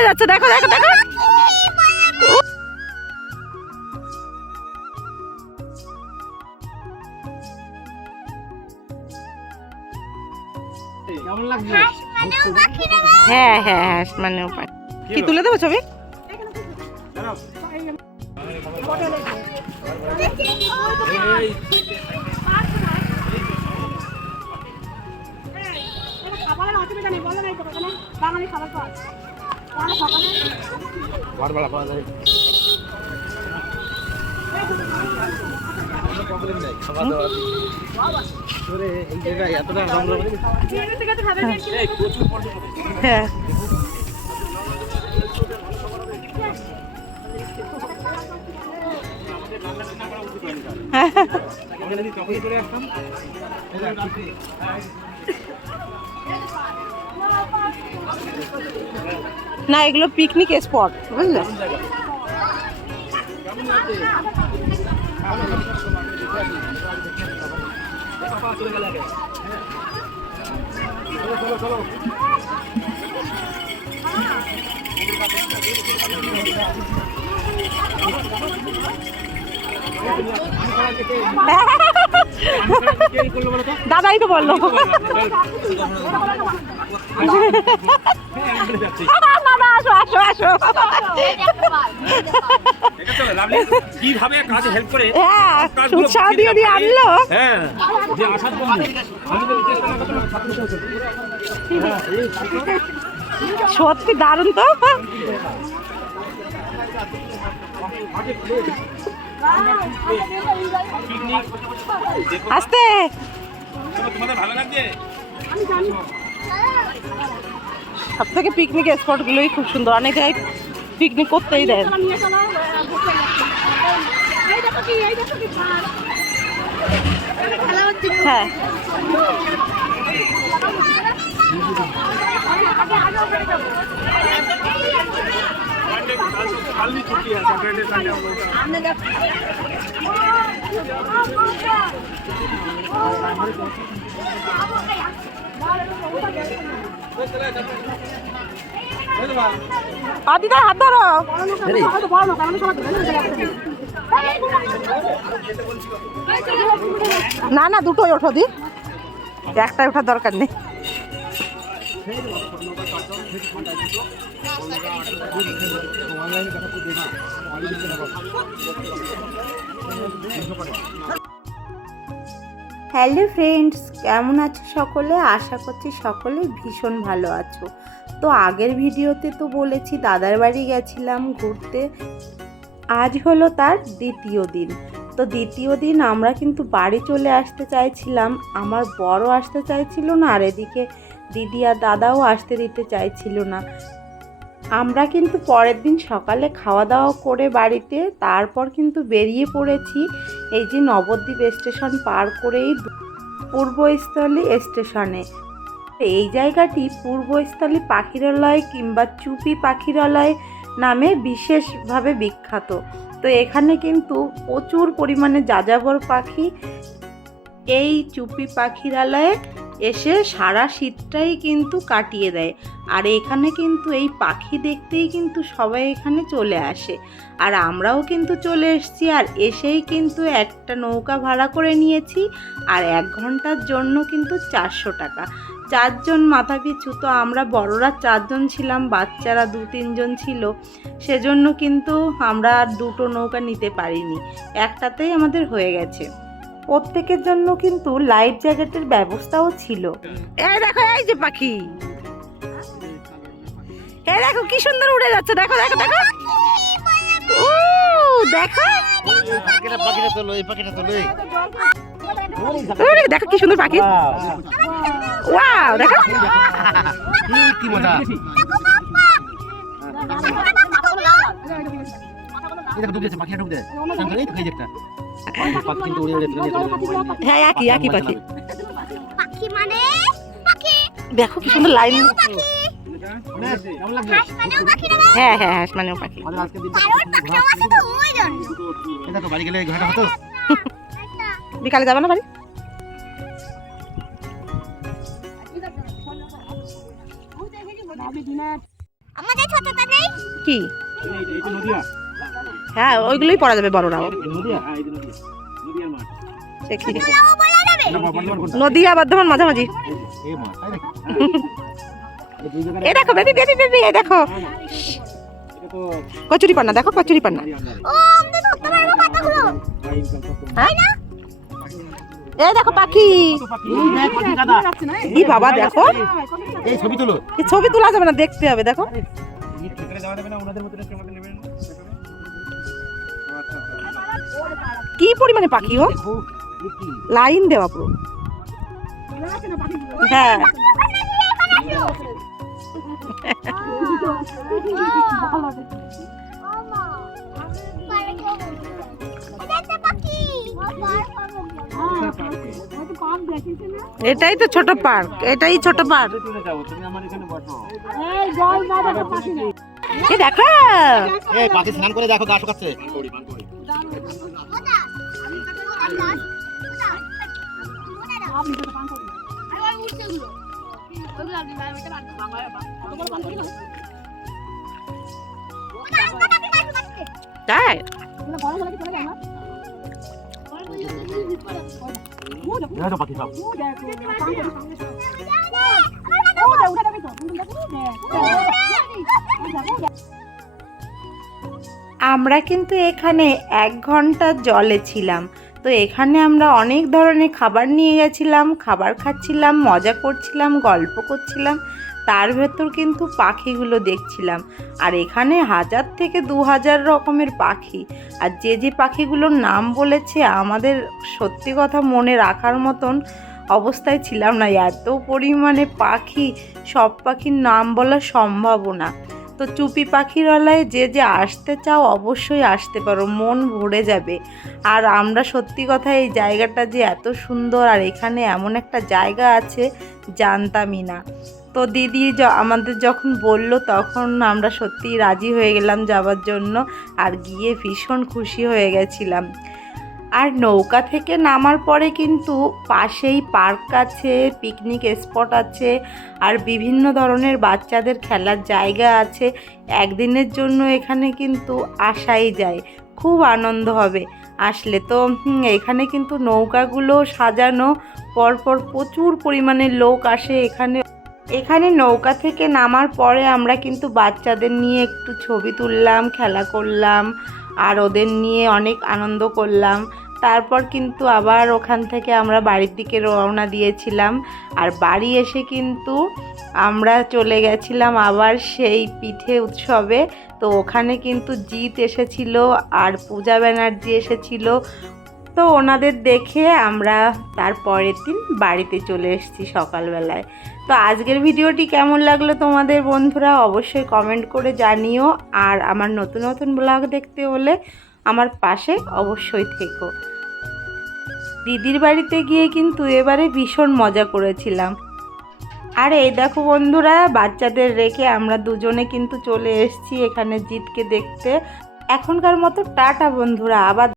উড়ে যাচ্ছে, দেখো দেখো দেখো। হ্যাঁ হ্যাঁ হ্যাঁ, মানে কি তুলে দেবো ছবি? হ্যাঁ না, এগুলো পিকনিক স্পট, বুঝলে? দাদাই তো বললো। দাদা আসো আসো আসো। কিভাবে কাজে হেল্প করে, হ্যাঁ উৎসাহ দিয়ে দিয়ে আনলো। হ্যাঁ যে আসার জন্য সত্যি দারুণ তো। আসতে তোমাদের ভালো লাগছে? সব থেকে পিকনিক স্পট গুলোই খুব সুন্দর, অনেক জায়গায় পিকনিক করতেই দেন। হ্যাঁ দিদা হাত ধরো। না না, দুটোই ওঠো দি, একটাই ওঠার দরকার নেই। হ্যালো ফ্রেন্ডস, কেমন আছো সকলে? আশা করছি সকলে ভীষণ ভালো আছো। তো আগের ভিডিওতে তো বলেছি দাদার বাড়ি গেছিলাম ঘুরতে, আজ হলো তার দ্বিতীয় দিন। তো দ্বিতীয় দিন আমরা কিন্তু বাড়ি চলে আসতে চাইছিলাম, আমার বড় আসতে চাইছিল না, আর এদিকে দিদি আর দাদাও আসতে দিতে চাইছিল না। আমরা কিন্তু পরের দিন সকালে খাওয়া দাওয়া করে বাড়িতে তারপর কিন্তু বেরিয়ে পড়েছি এই যে নবদ্বীপ স্টেশন পার করেই পূর্বস্থলী স্টেশনে। এই জায়গাটি পূর্বস্থলী পাখিরালয় কিংবা চুপি পাখিরালয় নামে বিশেষভাবে বিখ্যাত। তো এখানে কিন্তু প্রচুর পরিমাণে যাযাবর পাখি এই চুপি পাখিরালয়ে এসে সারা শীতটাই কিন্তু কাটিয়ে দেয়। আর এখানে কিন্তু এই পাখি দেখতেই কিন্তু সবাই এখানে চলে আসে, আর আমরাও কিন্তু চলে এসেছি। আর এসেই কিন্তু একটা নৌকা ভাড়া করে নিয়েছি, আর 1 ঘন্টার জন্য কিন্তু 400 টাকা, 4 জন মাথা পিছু। তো আমরা বড়রা 4 জন ছিলাম, বাচ্চারা 2-3 জন ছিল, সেজন্য কিন্তু আমরা আর দুটো নৌকা নিতে পারিনি, একটাতেই আমাদের হয়ে গেছে। প্রত্যেকের জন্য কিন্তু লাইফ জ্যাকেটের ব্যবস্থাও ছিল। এই দেখো, এই যে পাখি, এই দেখো কি সুন্দর উড়ে যাচ্ছে, দেখো দেখো দেখো। ও দেখো, দেখো কি সুন্দর পাখি। ওয়াও, দেখো কি মজা। হ্যাঁ একই একই পাখি। দেখো কি সুন্দর লাইন। হ্যাঁ হ্যাঁ হাঁস মানেও পাখি। বিকালে যাবে না বাড়ি? আমাদের কি এইটা নদিয়া হ্যাঁ ওইগুলোই পরা যাবে বড়রাও নদিয়া হ্যাঁ এই যে নদিয়া নদিয়ার মাঠ দেখি না বর্ধমান কোনটা নদিয়া বর্ধমান মাঝামাঝি এই মাঠ তাই নাকি এই দেখো বেবি বেবি বেবি এই দেখো এটা তো কচুরি পান্না দেখো কচুরি পান্না হ্যাঁ এই দেখো পাখি এই বাবা দেখো এই ছবি তুলো এই ছবি তোলা যাবে না দেখতে হবে দেখো ভিতরে যাওয়া যাবে না ওনাদের মতো একটু আমাদের নেবেন কি পরিমাণে পাখি ও লাইন দেওয়া পুরো হ্যাঁ এটাই তো ছোট পার্ক এটাই ছোট পার্ক তুলে যাও তুমি আমার এখানে বসো এই দেখো এই পাখি স্নান করে দেখো গা শুকাচ্ছে তাই দেখো পাখি সব আমরা কিন্তু এখানে 1 ঘন্টা জলে ছিলাম। তো এখানে আমরা অনেক ধরনের খাবার নিয়ে গেছিলাম, খাবার খাচ্ছিলাম, মজা করছিলাম, গল্প করছিলাম, তার ভেতর কিন্তু পাখিগুলো দেখছিলাম। আর এখানে 1000 থেকে 2000 রকমের পাখি, আর যে যে পাখিগুলোর নাম বলেছে আমাদের সত্যি কথা মনে রাখার মতন অবস্থায় ছিলাম না, এত পরিমাণে পাখি, সব পাখির নাম বলা সম্ভব না। তো চুপি পাখিরালয়ে যে যে আসতে চাও অবশ্যই আসতে পারো, মন ভরে যাবে। আর আমরা সত্যি কথা এই জায়গাটা যে এত সুন্দর আর এখানে এমন একটা জায়গা আছে জানতামই না। তো দিদি আমাদের যখন বলল তখন আমরা সত্যিই রাজি হয়ে গেলাম যাওয়ার জন্য, আর গিয়ে ভীষণ খুশি হয়ে গেছিলাম। আর নৌকা থেকে নামার পরে কিন্তু পাশেই পার্ক আছে, পিকনিক স্পট আছে, আর বিভিন্ন ধরনের বাচ্চাদের খেলার জায়গা আছে। একদিনের জন্য এখানে কিন্তু আসাই যায়, খুব আনন্দ হবে আসলে। তো এখানে কিন্তু নৌকাগুলো সাজানো, পরপর প্রচুর পরিমাণে লোক আসে এখানে নৌকা থেকে নামার পরে আমরা কিন্তু বাচ্চাদের নিয়ে একটু ছবি তুললাম, খেলা করলাম, আর ওদের নিয়ে অনেক আনন্দ করলাম। তারপর কিন্তু আবার ওখান থেকে আমরা বাড়ির দিকে রওনা দিয়েছিলাম। আর বাড়ি এসে কিন্তু আমরা চলে গেছিলাম আবার সেই পিঠে উৎসবে। তো ওখানে কিন্তু জিৎ এসেছিল আর পূজা ব্যানার্জি এসেছিল। তো ওনাদের দেখে আমরা তার পরের দিন বাড়িতে চলে এসেছি সকালবেলায়। তো আজকের ভিডিওটি কেমন লাগলো তোমাদের বন্ধুরা অবশ্যই কমেন্ট করে জানিও। আর আমার নতুন নতুন ব্লগ দেখতে হলে আমার পাশে অবশ্যই থেকো। দিদির বাড়িতে গিয়ে কিন্তু এবারে ভীষণ মজা করেছিলাম। আর এই দেখো বন্ধুরা, বাচ্চাদের রেখে আমরা দুজনে কিন্তু চলে এসেছি এখানে জিৎকে দেখতে। এখনকার মতো টাটা বন্ধুরা, আবার